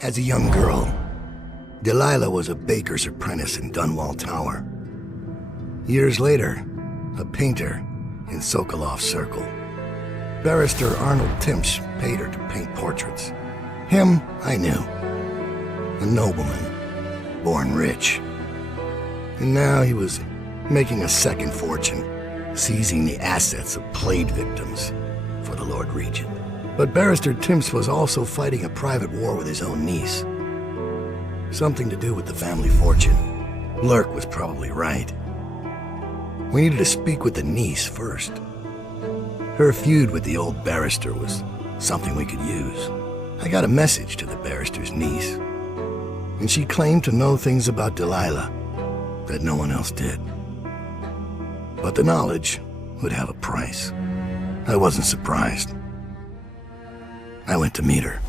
As a young girl, Delilah was a baker's apprentice in Dunwall Tower. Years later, a painter in Sokolov Circle. Barrister Arnold Timsh paid her to paint portraits. Him, I knew. A nobleman, born rich. And now he was making a second fortune, seizing the assets of plague victims for the Lord Regent. But Barrister Timsh was also fighting a private war with his own niece. Something to do with the family fortune. Lurk was probably right. We needed to speak with the niece first. Her feud with the old barrister was something we could use. I got a message to the barrister's niece, and she claimed to know things about Delilah that no one else did. But the knowledge would have a price. I wasn't surprised. I went to meet her.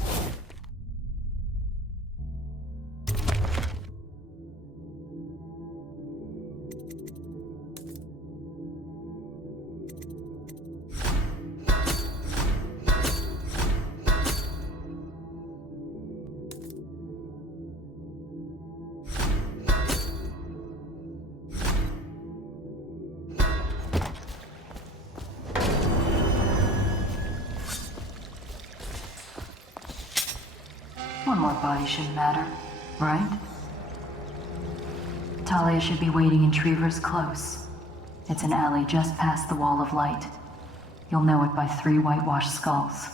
One more body shouldn't matter, right? Talia should be waiting in Trevor's Close. It's an alley just past the Wall of Light. You'll know it by 3 whitewashed skulls.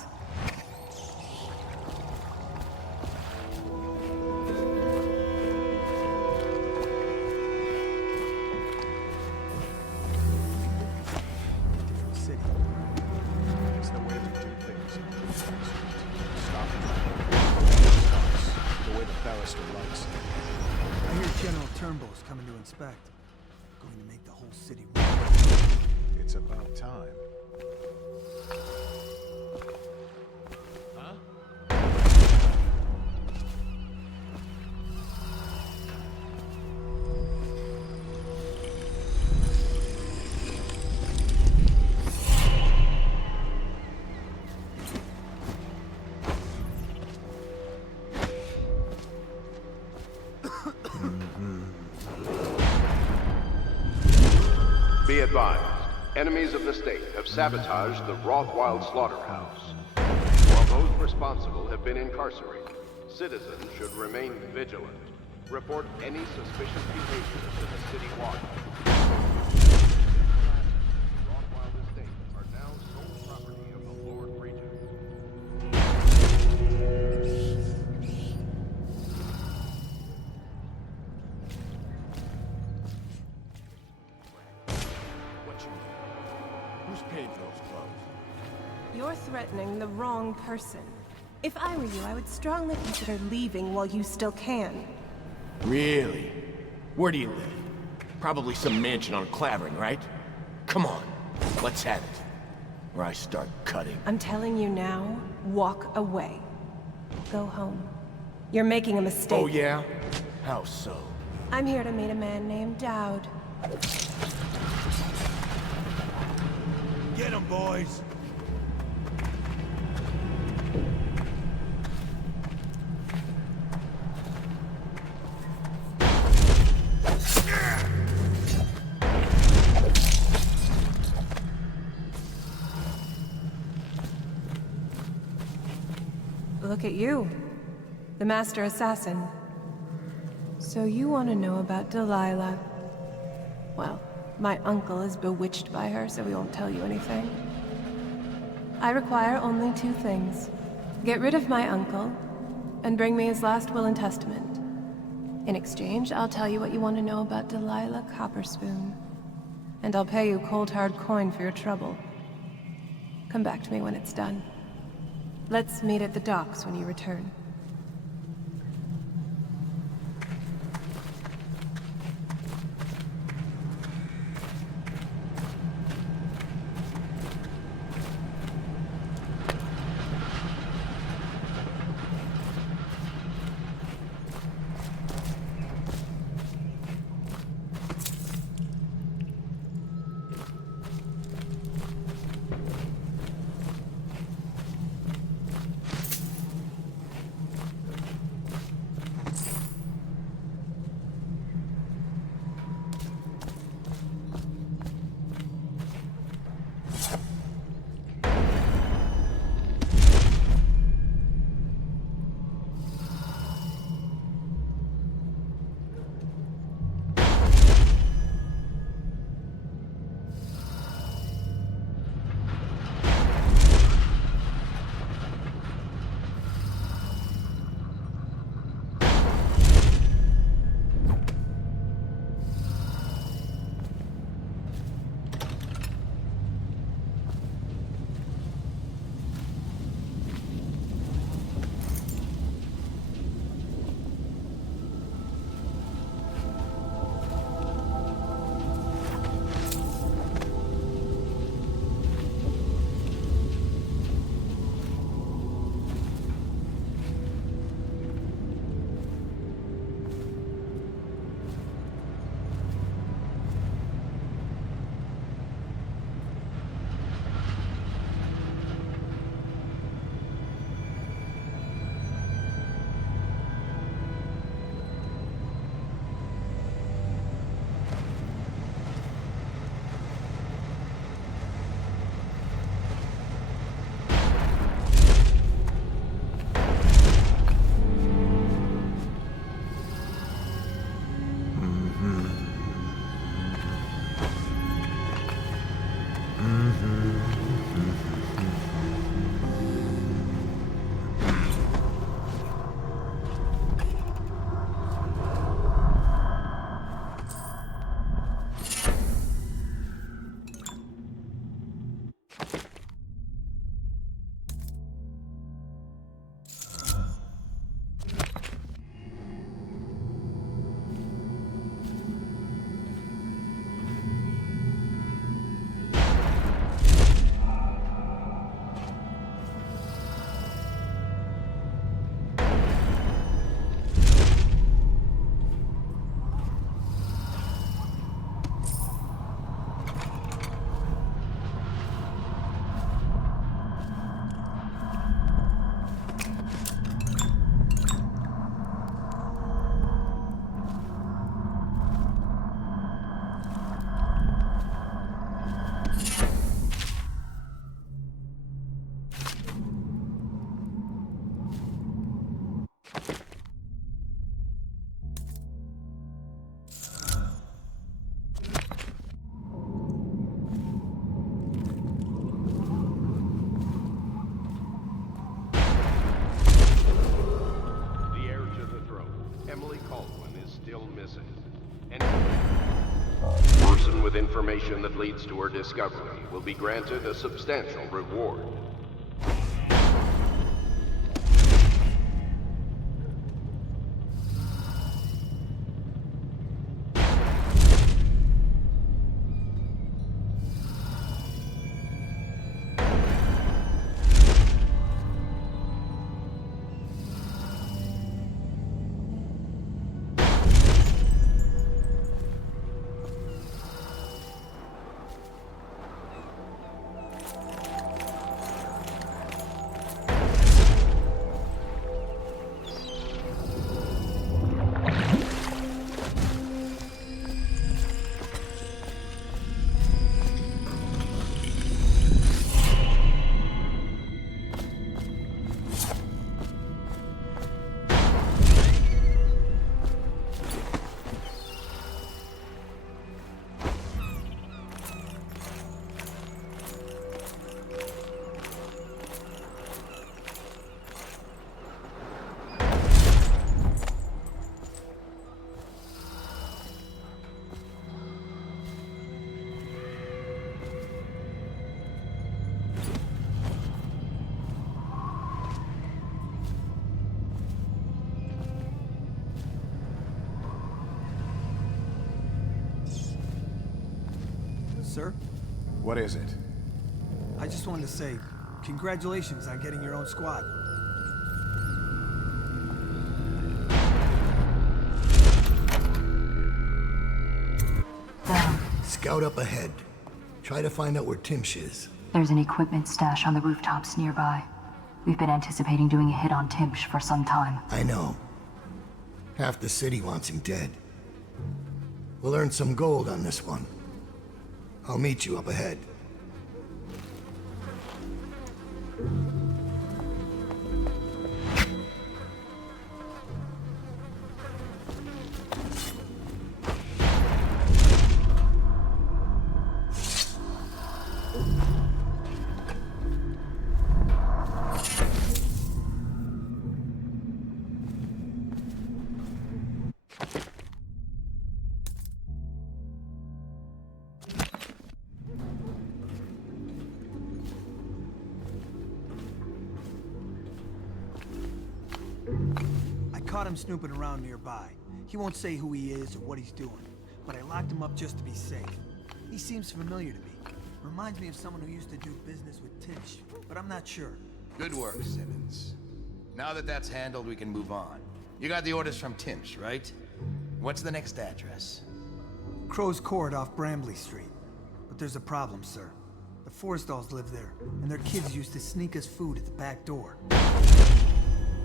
Going to make the whole city work. It's about time. Huh? Be advised, enemies of the state have sabotaged the Rothwild slaughterhouse. While those responsible have been incarcerated, citizens should remain vigilant. Report any suspicious behavior to the city watch. Rothwild estates are now sole property of the Lord Regent. Who's paid for those clothes? You're threatening the wrong person. If I were you, I would strongly consider leaving while you still can. Really? Where do you live? Probably some mansion on Clavering, right? Come on, let's have it. Or I start cutting. I'm telling you now, walk away. Go home. You're making a mistake. Oh yeah? How so? I'm here to meet a man named Dowd. Get 'em, boys! Look at you. The Master Assassin. So you want to know about Delilah? Well, my uncle is bewitched by her, so we won't tell you anything. I require only 2 things. Get rid of my uncle, and bring me his last will and testament. In exchange, I'll tell you what you want to know about Delilah Copperspoon. And I'll pay you cold hard coin for your trouble. Come back to me when it's done. Let's meet at the docks when you return. information that leads to her discovery will be granted a substantial reward. Sir, What is it? I just wanted to say, congratulations on getting your own squad. Down. Scout up ahead. Try to find out where Timsh is. There's an equipment stash on the rooftops nearby. We've been anticipating doing a hit on Timsh for some time. I know. Half the city wants him dead. We'll earn some gold on this one. I'll meet you up ahead. I caught him snooping around nearby. He won't say who he is or what he's doing, but I locked him up just to be safe. He seems familiar to me. Reminds me of someone who used to do business with Tinch, but I'm not sure. Good work, Simmons. Now that that's handled, we can move on. You got the orders from Timsh, right? What's the next address? Crow's Court off Bramley Street. But there's a problem, sir. The Forrestalls live there, and their kids used to sneak us food at the back door.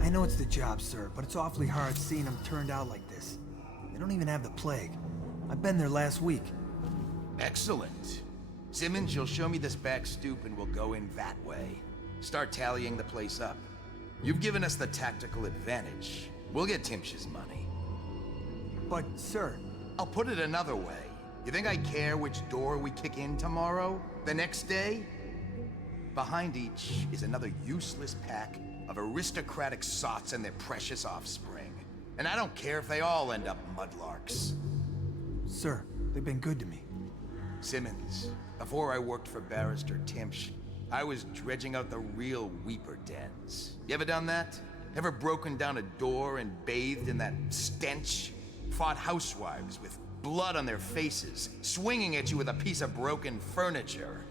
I know it's the job, sir, but it's awfully hard seeing them turned out like this. They don't even have the plague. I've been there last week. Excellent. Simmons, you'll show me this back stoop and we'll go in that way. Start tallying the place up. You've given us the tactical advantage. We'll get Timsh's money. But, sir, I'll put it another way. You think I care which door we kick in tomorrow? The next day? Behind each is another useless pack of aristocratic sots and their precious offspring. And I don't care if they all end up mudlarks. sir, they've been good to me. Simmons, before I worked for Barrister Timsh, I was dredging out the real Weeper dens. You ever done that? Ever broken down a door and bathed in that stench? Fought housewives with blood on their faces, swinging at you with a piece of broken furniture.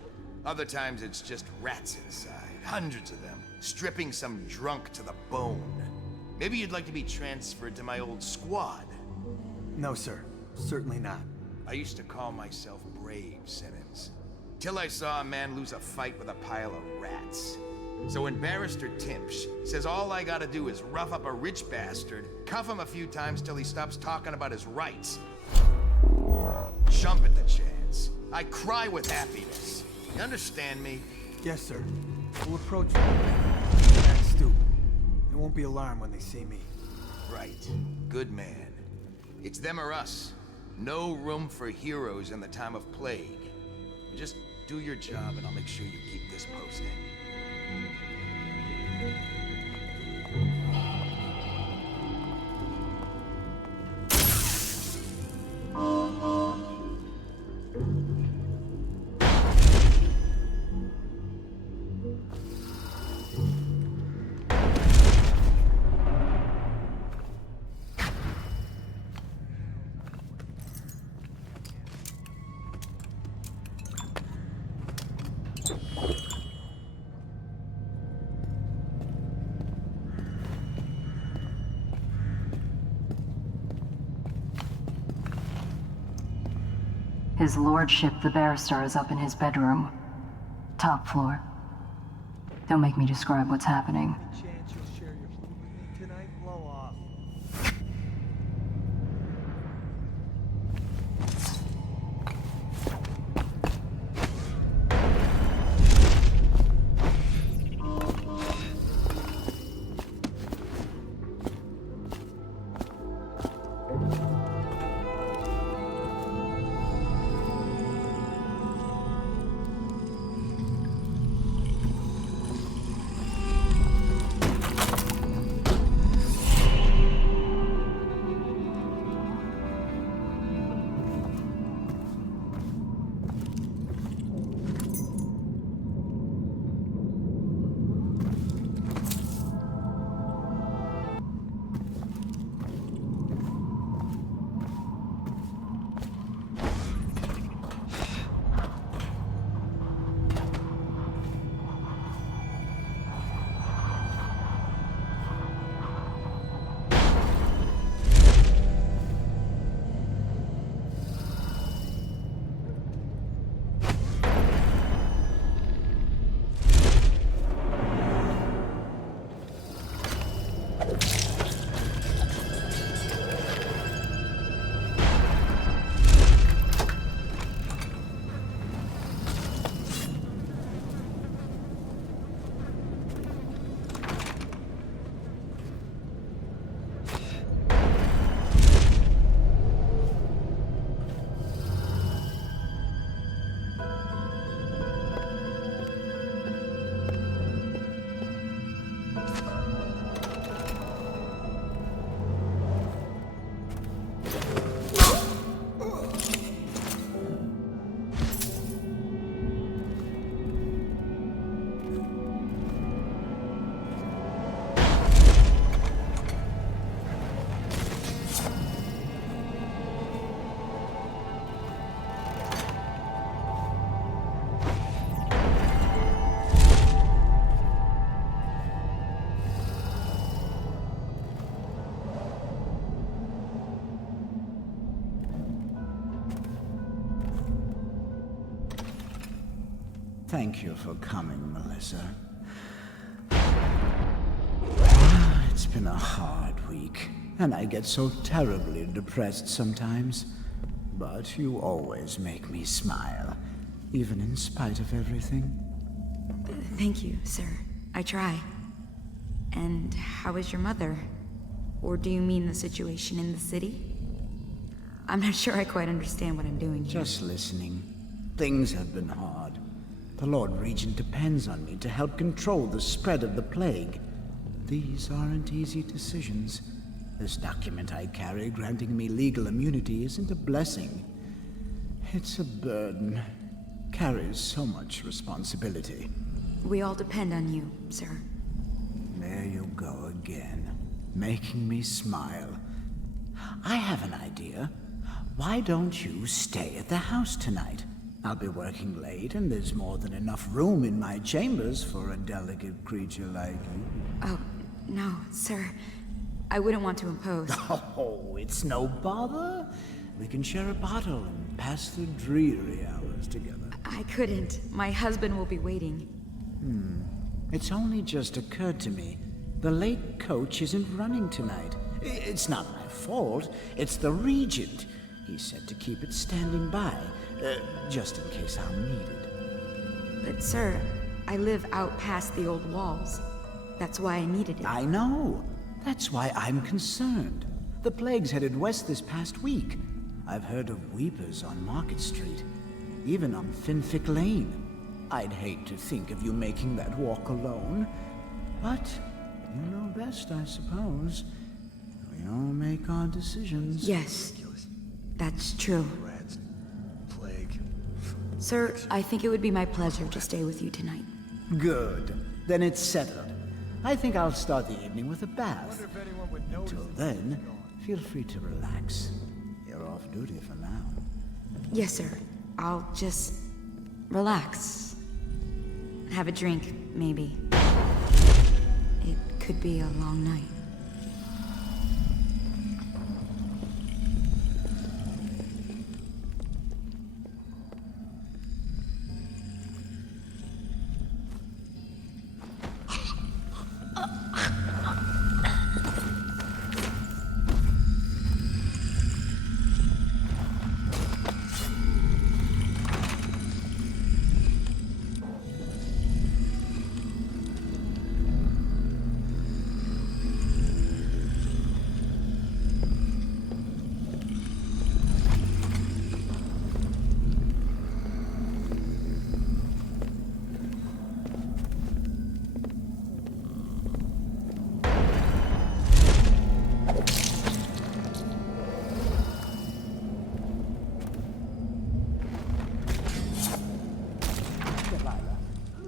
Other times it's just rats inside, hundreds of them, stripping some drunk to the bone. Maybe you'd like to be transferred to my old squad. No, sir. Certainly not. I used to call myself brave, Simmons. Till I saw a man lose a fight with a pile of rats. So when Barrister Timsh says all I gotta do is rough up a rich bastard, cuff him a few times till he stops talking about his rights, jump at the chance. I cry with happiness. You understand me? Yes, sir. We'll approach that stoop. They won't be alarmed when they see me. Right. Good man. It's them or us. No room for heroes in the time of plague. Just do your job and I'll make sure you keep this posting. His lordship, the barrister, is up in his bedroom. Top floor. Don't make me describe what's happening. Chance you'll share your food with me tonight? Blow off. Thank you for coming, Melissa. It's been a hard week, and I get so terribly depressed sometimes. But you always make me smile, even in spite of everything. Thank you, sir. I try. And how is your mother? Or do you mean the situation in the city? I'm not sure I quite understand what I'm doing here. Just listening. Things have been hard. The Lord Regent depends on me to help control the spread of the plague. These aren't easy decisions. This document I carry granting me legal immunity isn't a blessing. It's a burden. Carries so much responsibility. We all depend on you, sir. There you go again, making me smile. I have an idea. Why don't you stay at the house tonight? I'll be working late, and there's more than enough room in my chambers for a delicate creature like you. Oh, no, sir. I wouldn't want to impose. Oh, it's no bother. We can share a bottle and pass the dreary hours together. I couldn't. My husband will be waiting. It's only just occurred to me. The late coach isn't running tonight. It's not my fault. It's the Regent. He said to keep it standing by, just in case I'm needed. But sir, I live out past the old walls. That's why I needed it. I know. That's why I'm concerned. The plague's headed west this past week. I've heard of weepers on Market Street, even on Finfic Lane. I'd hate to think of you making that walk alone. But you know best, I suppose. We all make our decisions. Yes, that's true. Rats, plague. Sir, I think it would be my pleasure to stay with you tonight. Good. Then it's settled. I think I'll start the evening with a bath. Wonder if anyone would notice. Till then, feel free to relax. You're off duty for now. Yes, sir. I'll just relax. Have a drink, maybe. It could be a long night.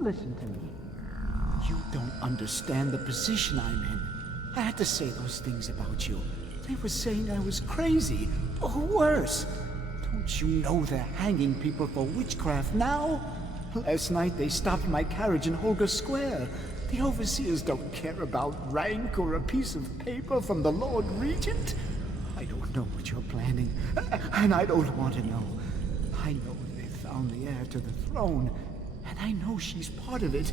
Listen to me. You don't understand the position I'm in. I had to say those things about you. They were saying I was crazy, or worse. Don't you know they're hanging people for witchcraft now? Last night they stopped my carriage in Holger Square. The overseers don't care about rank or a piece of paper from the Lord Regent. I don't know what you're planning, and I don't want to know. I know they found the heir to the throne, and I know she's part of it.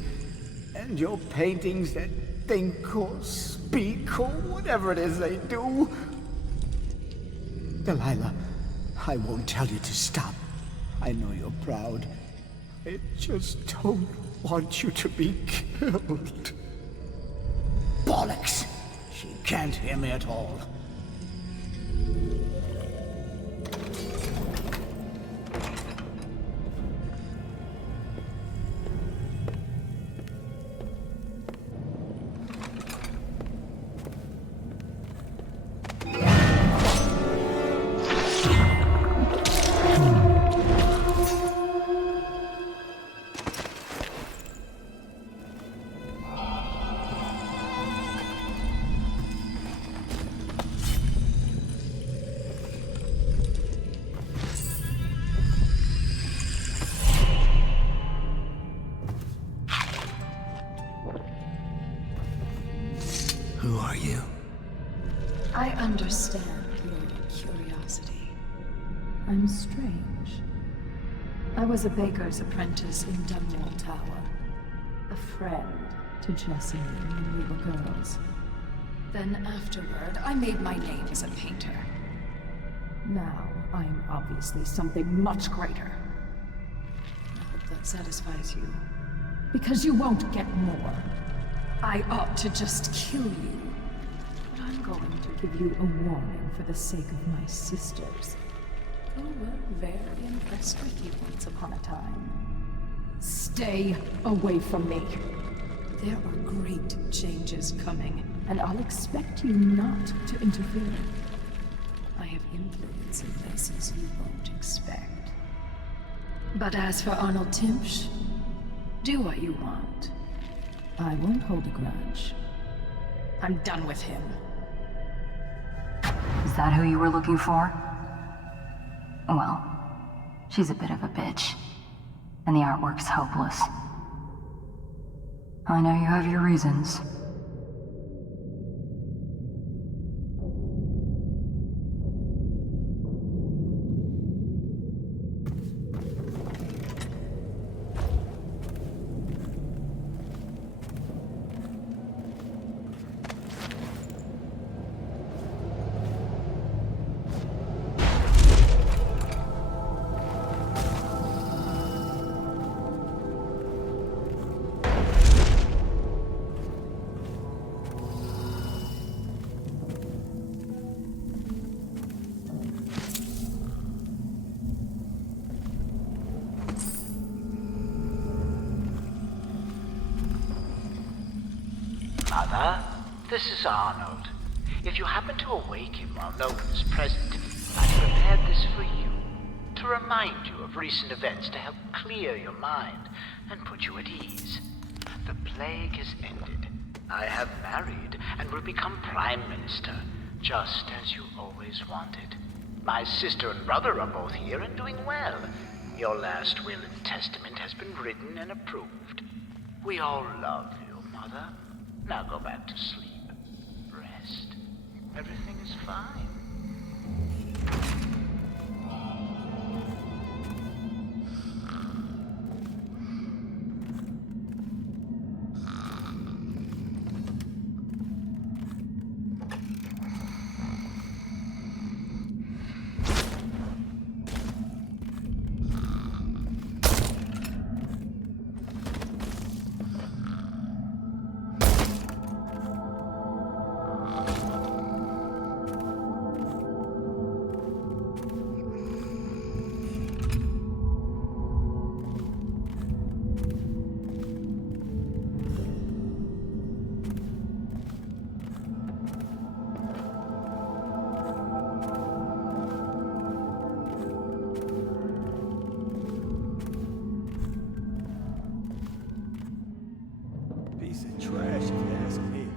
And your paintings that think or speak or whatever it is they do. Delilah, I won't tell you to stop. I know you're proud. I just don't want you to be killed. Bollocks! She can't hear me at all. Who are you? I understand your curiosity. I'm strange. I was a baker's apprentice in Dunwall Tower. A friend to Jessamine when we were girls. Then afterward, I made my name as a painter. Now, I'm obviously something much greater. I hope that satisfies you. Because you won't get more. I ought to just kill you. But I'm going to give you a warning for the sake of my sisters, who were very impressed with you once upon a time. Stay away from me. There are great changes coming, and I'll expect you not to interfere. I have influence in places you won't expect. But as for Arnold Timpsch, do what you want. I won't hold a grudge. I'm done with him. Is that who you were looking for? Well, she's a bit of a bitch, and the artwork's hopeless. I know you have your reasons. Mother, this is Arnold. If you happen to awake him while no one's present, I prepared this for you, to remind you of recent events to help clear your mind and put you at ease. The plague has ended. I have married and will become Prime Minister, just as you always wanted. My sister and brother are both here and doing well. Your last will and testament has been written and approved. We all love you, Mother. Now go back to sleep. Rest. Everything is fine. Piece of trash, if you ask me.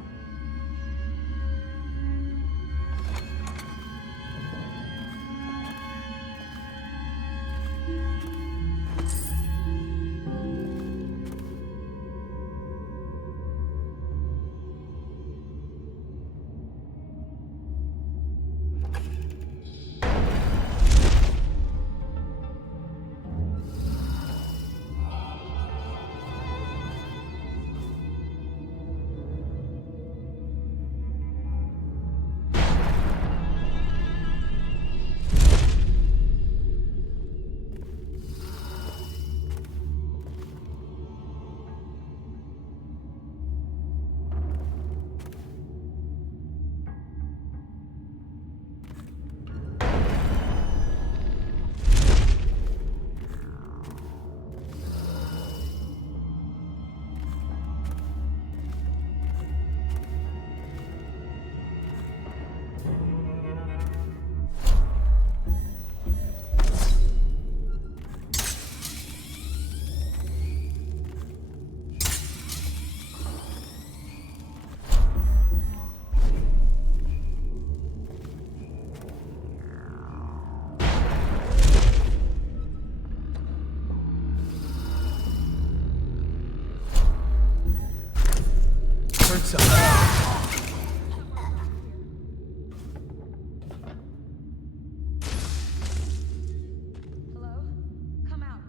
Hello? Come out.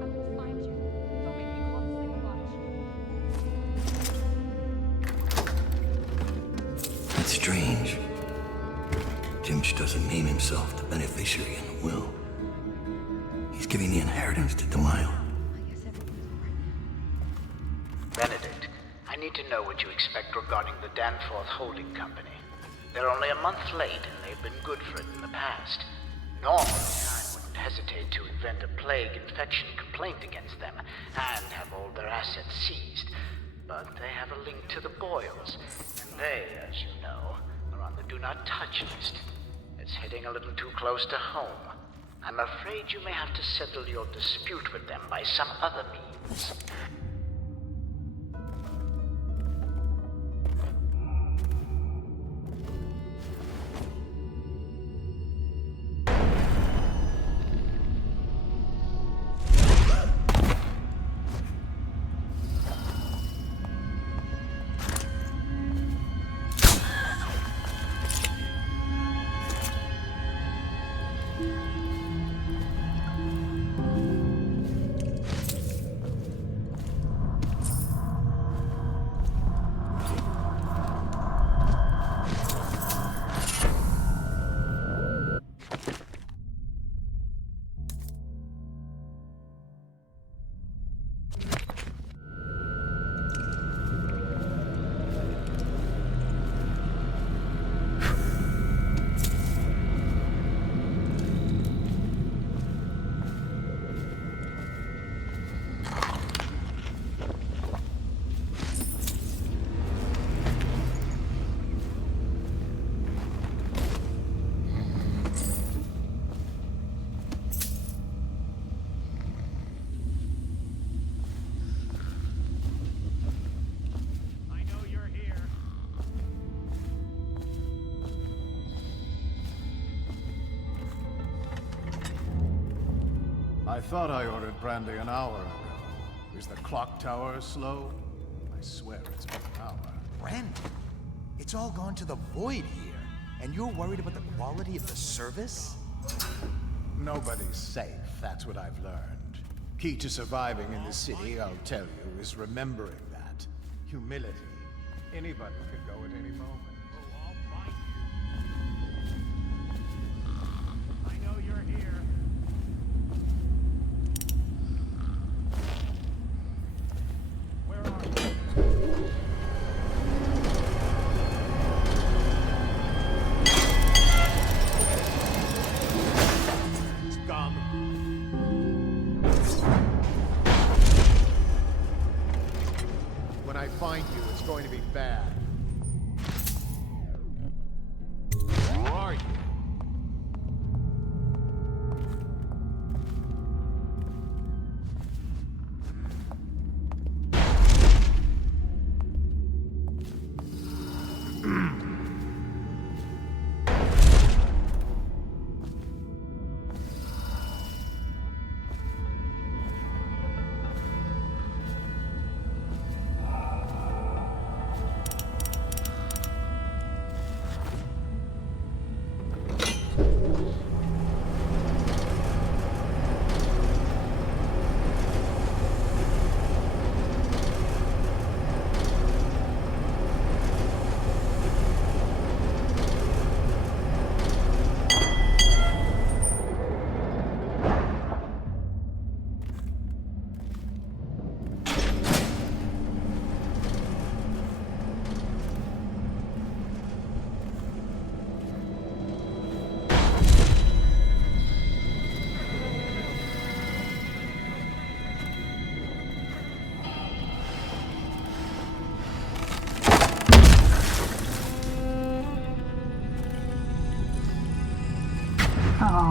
I will find you. Don't make me call the city watch. That's strange. Timsh doesn't name himself the beneficiary in the will. He's giving the inheritance to Delilah. Benedict, I need to know what you expect regarding the Danforth Holding Company. They're only a month late, and they've been good for it in the past. Normally, I wouldn't hesitate to invent a plague infection complaint against them and have all their assets seized. But they have a link to the Boyles, and they, as you know, are on the Do Not Touch list. It's hitting a little too close to home. I'm afraid you may have to settle your dispute with them by some other means. I thought I ordered brandy an hour ago. Is the clock tower slow? I swear it's been an hour. Brandy? It's all gone to the void here. And you're worried about the quality of the service? Nobody's safe, that's what I've learned. Key to surviving in the city, I'll tell you, is remembering that. Humility. Anybody could go at any moment. I know you're here. When I find you, it's going to be bad. Who are you?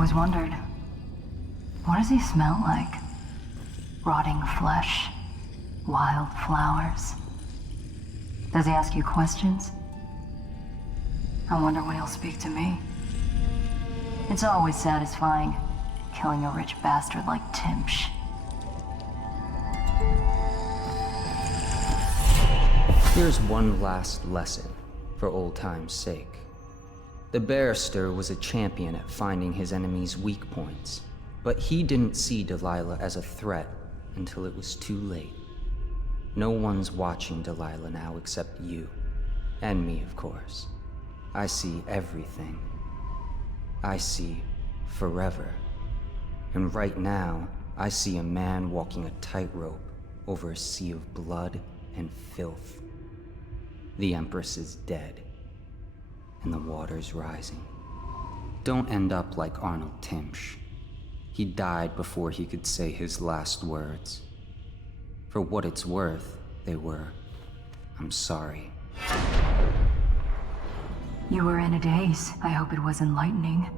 always wondered, what does he smell like? Rotting flesh? Wild flowers? Does he ask you questions? I wonder when he'll speak to me. It's always satisfying, killing a rich bastard like Timsh. Here's one last lesson, for old time's sake. The barrister was a champion at finding his enemy's weak points, but he didn't see Delilah as a threat until it was too late. No one's watching Delilah now except you. And me, of course. I see everything. I see forever. And right now, I see a man walking a tightrope over a sea of blood and filth. The Empress is dead, and the water's rising. Don't end up like Arnold Timsh. He died before he could say his last words. For what it's worth, they were, "I'm sorry." You were in a daze. I hope it was enlightening.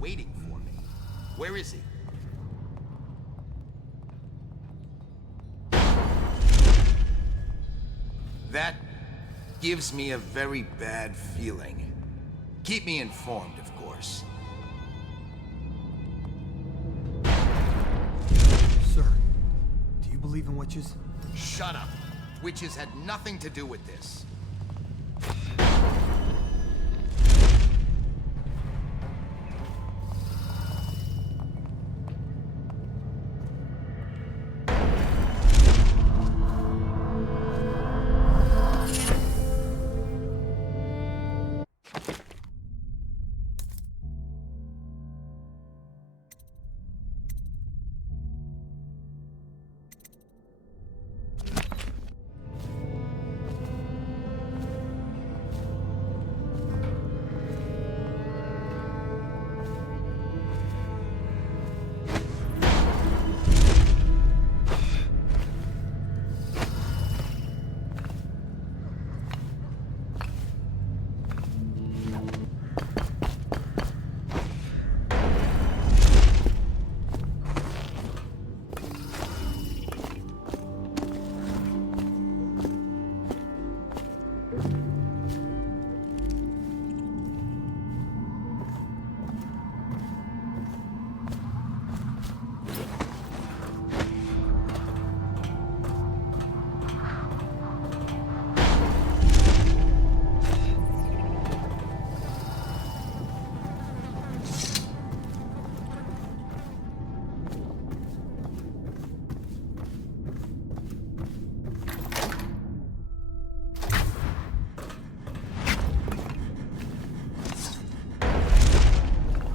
Waiting for me. Where is he? That gives me a very bad feeling. Keep me informed, of course. Sir, do you believe in witches? Shut up. Witches had nothing to do with this.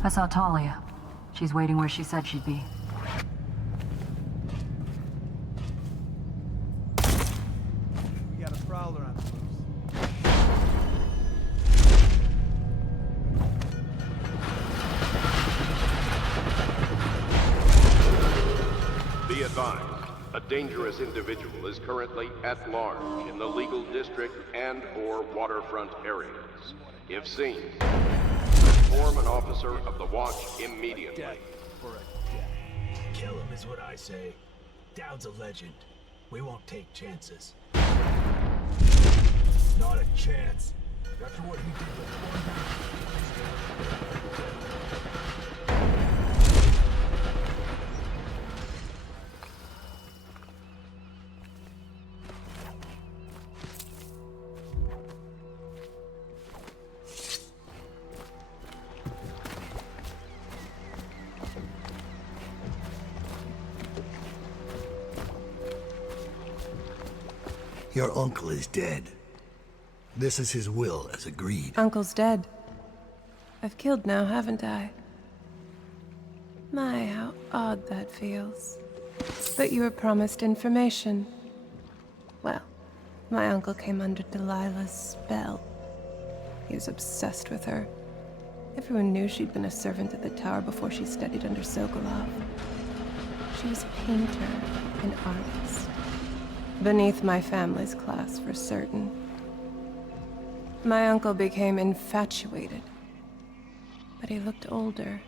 I saw Talia. She's waiting where she said she'd be. We got a prowler on the loose. Be advised, a dangerous individual is currently at large in the legal district and/or waterfront areas. If seen, inform an officer of the watch immediately. Death for a death. Kill him is what I say. Down's a legend. We won't take chances. Not a chance. After what he did before. Your uncle is dead. This is his will, as agreed. Uncle's dead. I've killed now, haven't I? My, how odd that feels. But you were promised information. Well, my uncle came under Delilah's spell. He was obsessed with her. Everyone knew she'd been a servant at the tower before she studied under Sokolov. She was a painter, an artist. Beneath my family's class, for certain. My uncle became infatuated. But he looked older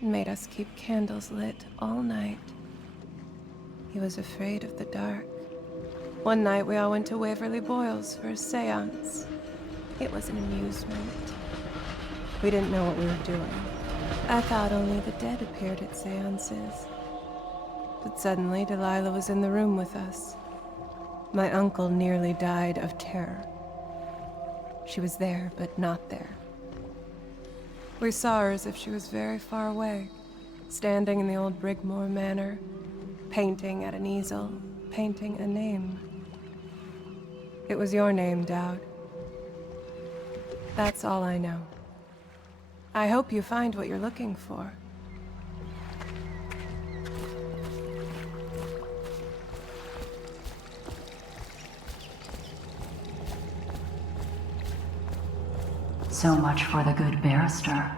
and made us keep candles lit all night. He was afraid of the dark. One night we all went to Waverly Boyle's for a seance. It was an amusement. We didn't know what we were doing. I thought only the dead appeared at seances. But suddenly Delilah was in the room with us. My uncle nearly died of terror. She was there, but not there. We saw her as if she was very far away, standing in the old Brigmore Manor, painting at an easel, painting a name. It was your name, Dowd. That's all I know. I hope you find what you're looking for. So much for the good barrister.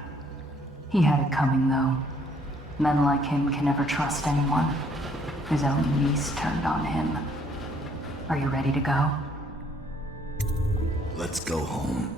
He had it coming, though. Men like him can never trust anyone. His own niece turned on him. Are you ready to go? Let's go home.